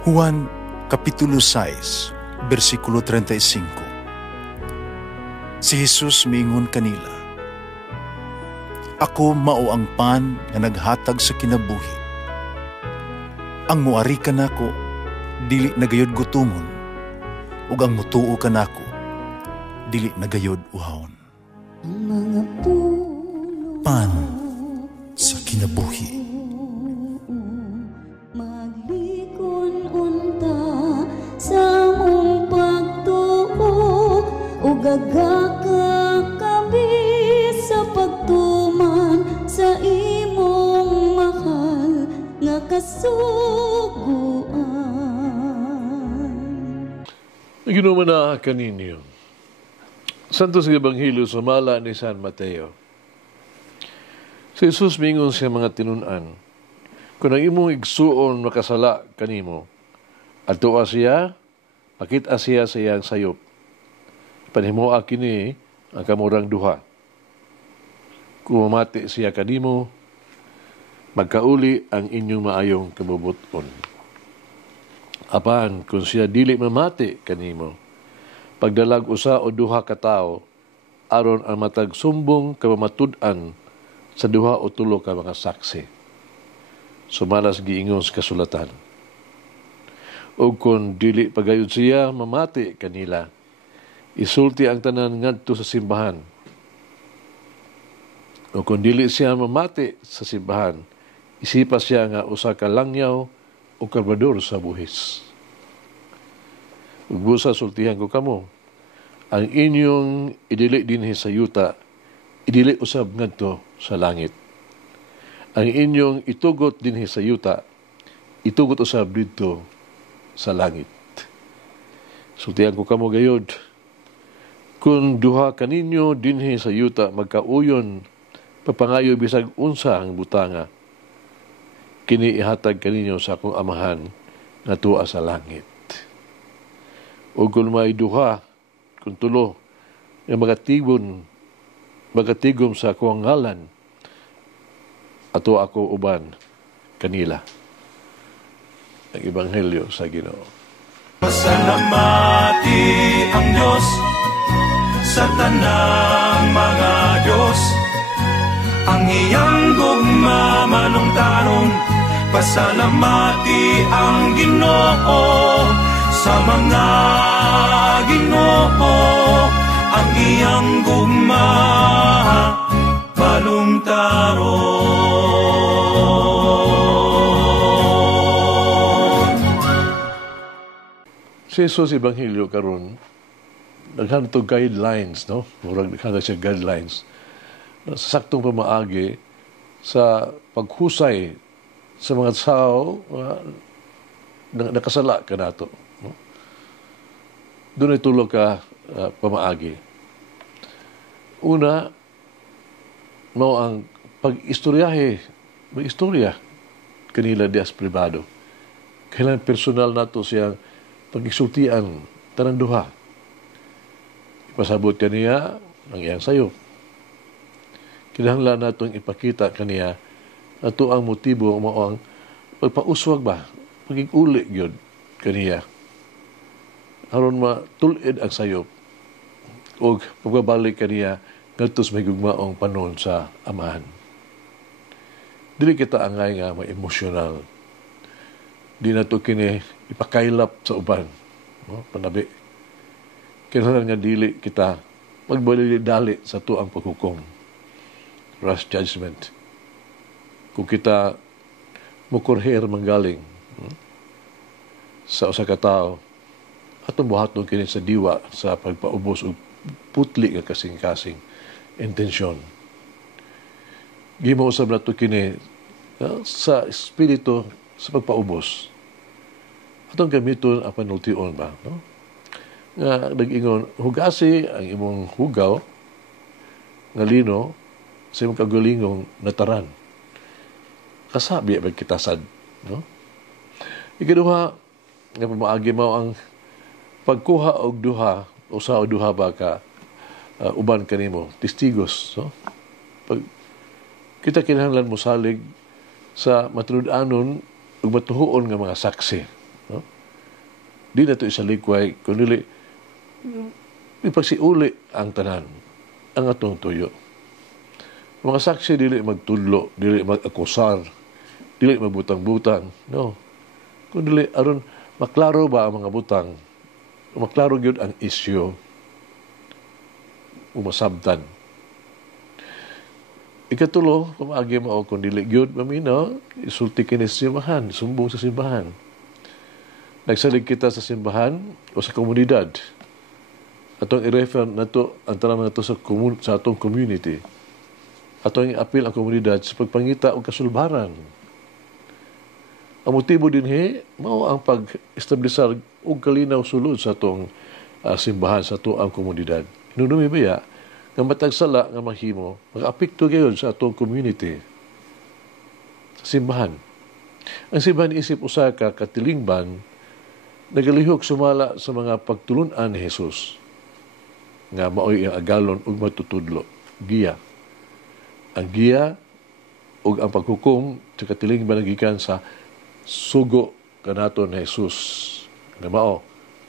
Juan Kapitulo 6, versikulo 35. Si Jesus miingon kanila, "Ako mao ang pan nga naghatag sa kinabuhi. Ang muari kanako dili nagayod gutomon, ug ang mutuo kanako dili nagayod uhawon." Pan sa kinabuhi. Gagaka kami sa pagtuman sa imong mahal nga kasuguan. Ginuma na kaninyo. Santo sa Ebanghelyo sumala ni San Mateo. Si Jesus mingon siya mga tinunan, kung ang imong igsuon makasala kanimo, adtoa siya, pakita siya sa iyang sayop. Panhimuha kini ang kamurang duha. Kung mamati siya kanimo, magkauli ang inyong maayong kabubuton. Apan, kung siya dili mamati kanimo, pagdalag usa o duha ka tao, aron ang matag sumbong kamamatud-an sa duha o tulo ka mga saksi. Sumalas giingon sa kasulatan. O kung dili pagayod siya mamati kanila, isulti ang tanan ngadto sa simbahan. O kung dili siya mamati sa simbahan, isipa siya nga usa ka langyaw o karbador sa buhis. Ug busa sultihan ko kamo, ang inyong idili dinhi sa yuta, idili usab ngadto sa langit. Ang inyong itugot dinhi sa yuta, itugot usab didto sa langit. Sultihan ko kamo gayod, kung duha kaninyo dinhi sa yuta magkauyon, papangayo bisag unsa ang butanga, kini ihatag kaninyo sa akong amahan nga tuwa sa langit. O kung may duha, kung tulo, nga magatigom sa akong ngalan, ato ako uban kanila. Ang Ebanghelyo sa Ginoo. Pasalamati ang Diyos sa tanang mga Diyos, ang iyang gugma manungtanon. Pasalamati ang Ginoo sa mga Ginoo, ang iyang gugma manungtaron. Si Jesus Ebanghelyo karon naghanap to guidelines, no? Murag naghanap siya guidelines. Sa saktong pamaagi sa paghusay sa mga tao nakasala ka nato. No? Doon ay tulog ka pamaagi. Una, no, ang pag-istoryahe, mag-istorya kanila dias pribado. Kailangan personal nato siyang pag-isultian tanang duha. Ipasabot kaniya ang iyang sayo. Kinahanglan natong ipakita kaniya ato ang motibo mao ang pagpauswag ba, pagig-uli gyud kaniya aron matulid ang sayop o pagbabalik kaniya ngadto sa may gugmaong panon sa amahan. Dili kita angay nga ma-emosyonal. Di na to kini ipakailap sa uban, no? Panabi. Kinahanglan nga dili kita magbalili-dali sa tuang paghukom. Rash judgment. Kung kita mukurher manggaling sa usa ka tawo, atong buhaton kini sa diwa sa pagpaubos og putli nga kasing-kasing intensyon. Gimo usab nato kini sa espiritu sa pagpaubos. Atong gamiton ang panultion ba, no? Nga nag-ingon, hugasi ang imong hugaw nga lino sa imong kagulingong nataran. Kasabi ba kita sad, no? Ikaduha, nga pamaagi mo ang pagkuha og duha, usa o duha ba ka uban kanimo, testigos, no? Pag kita kinahanglan mo salig sa matulud-anon ug matuhuon nga mga saksi, no? di na ito isalikway, kundi ipagsiuli ang tanan, ang atong tuyo. Mga saksi dili magtudlo, dili mag-akusar, dili magbutang-butang, no. Kundi aron maklaro ba ang mga butang, maklaro gyud ang isyu, umasabtan. Ikatulo, pamagi mo kung dili gyud maminaw, isulti kini sa simbahan, sumbong sa simbahan. Nagsalig kita sa simbahan o sa komunidad. Atong i-refer na to, ang tanang na to sa atong community. Atong i-appeal ang komunidad sa pagpangita o kasulbaran. Ang motibo din mao ang pag-establisar og kalinaw sulod sa atong simbahan, sa atong komunidad. Hinunumi baya, nga matagsala nga mahimo, mag-apekto gayon sa atong community, sa simbahan. Ang simbahan isip usa ka katilingban, nagalihok sumala sa mga pagtulunan ni Jesus, nga maoy ang agalon ug matutudlo, giya. Ang giya ug ang paghukom sa katilingban nagikan sa sugo kanaton ni Jesus, nga mao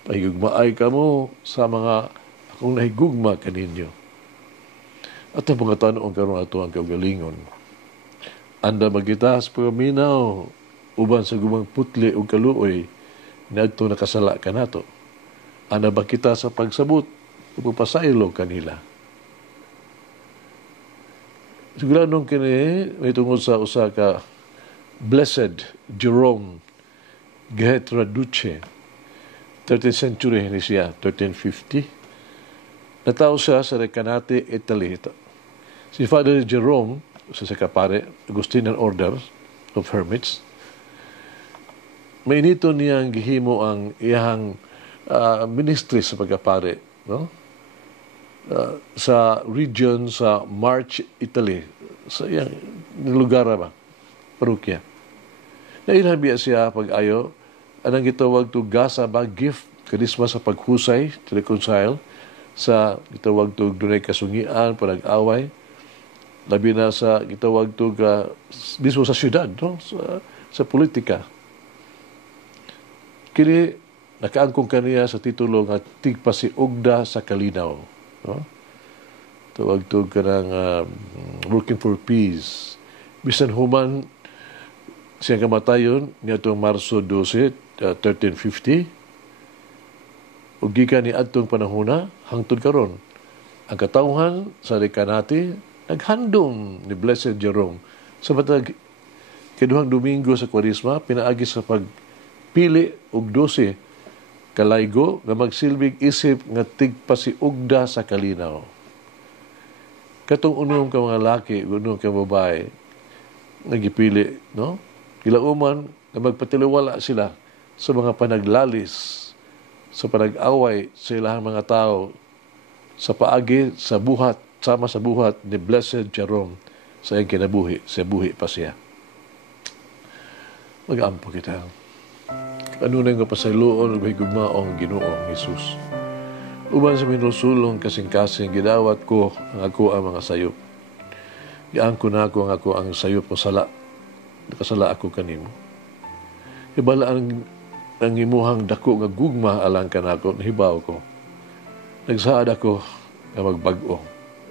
pahigugmaay kamo sa mga akong nahigugma kaninyo. At ang mga tanong karon ato ang kaugalingon. Anda magita sa pagaminaw, uban sa gumang putli o kaluoy, na ito nakasala ka nato. Anda ba kita sa pagsabot, ipapasaylo kanila. Siguradong kini, may tungod sa usa ka Blessed Jerome Gehetraduce, 13th century ni siya, 1350. Natao siya sa Recanati, Italy. Si Father Jerome, sa kapare, Augustinian Order of Hermits, may nito niyang gihimo ang iyang ministry sa pagkapare, no? Sa region sa March, Italy, sa iyang lugar ba, parokya. Nailhan biya siya pag-ayo, anang gitawag to gasa ba, gift, karisma sa paghusay, to reconcile, sa gitawag to dunay kasungian, panag-away, labi na sa gitawag to mismo sa syudad, no? sa politika. Kini nakaangkong kaniya sa titulo nga tigpasiugda sa kalinaw, no? Tawag to kanang working for peace. Bisan human siyang kamatayon nitong Marso 12, 1350, ug gikan ni adtong panahona hangtod karon ang katawhan sa Recanati naghandom ni Blessed Jerome sa matag kaduhang Domingo sa Kwaresma, pinaagi sa pagpili og 12 kalaygo nga magsilbig isip nga tigpasiugda sa kalinaw. Katong unom ka mga laki, unom ka babae nagipili, no? Kilauman nga magpatiliwala sila sa mga panaglalis, sa panag-away sa ilang mga tao, sa paagi, sa buhat, sama sa buhat ni Blessed Jerome sa iyang kinabuhi, sa buhi pa siya. Mag-ampo kita. Ano na yung kapasayloon o higugmaong Ginoong Jesus. Uban sa minusulong kasing-kasing, gidawat ko ang ako ang mga sayop. Giangko na ako ang ako ang sayop o sala. Nakasala ako kanimo. Ibala ang imuhang dako nga gugma alang kanako, nahibaw ko. Nagsaad ako nga magbag-o.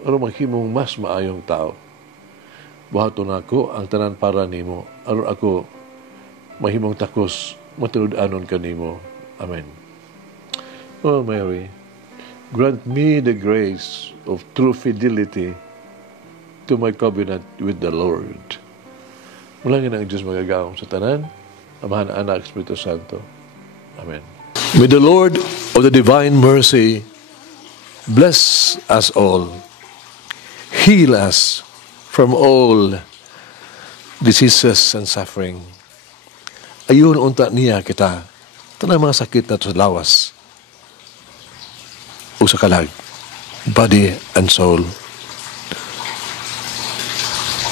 Aron maghimong mas maayong tao. Buhaton ako ang tanan para nimo. Aron ako mahimong takos, matulud-anon kanimo. Amen. Oh Mary, grant me the grace of true fidelity to my covenant with the Lord. Mulangin ang Diyos magagawang sa tanan, Amahan, Anak, Espiritu Santo. Amen. May the Lord of the divine mercy bless us all, heal us from all diseases and suffering. Ayun unta niya kita, tanang mga sakit na sa lawas o sa kalag, body and soul.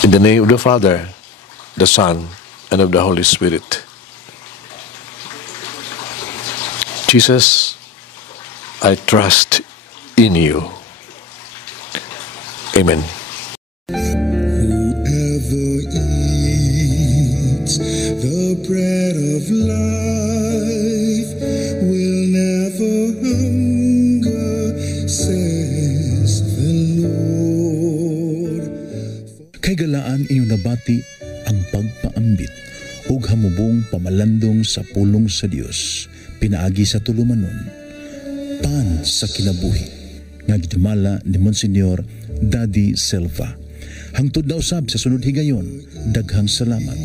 In the name of the Father, the Son, and of the Holy Spirit. Jesus, I trust in you. Amen. Whoever eats the bread of life will Hinigalaan inyo nabati ang pagpaambit ug hamubong pamalandong sa pulong sa Dios pinaagi sa tulumanon. Pan sa kinabuhi nga gidumala ni Monsignor Daddy Silva. Hangtod na usab sa sunod higayon, daghang salamat.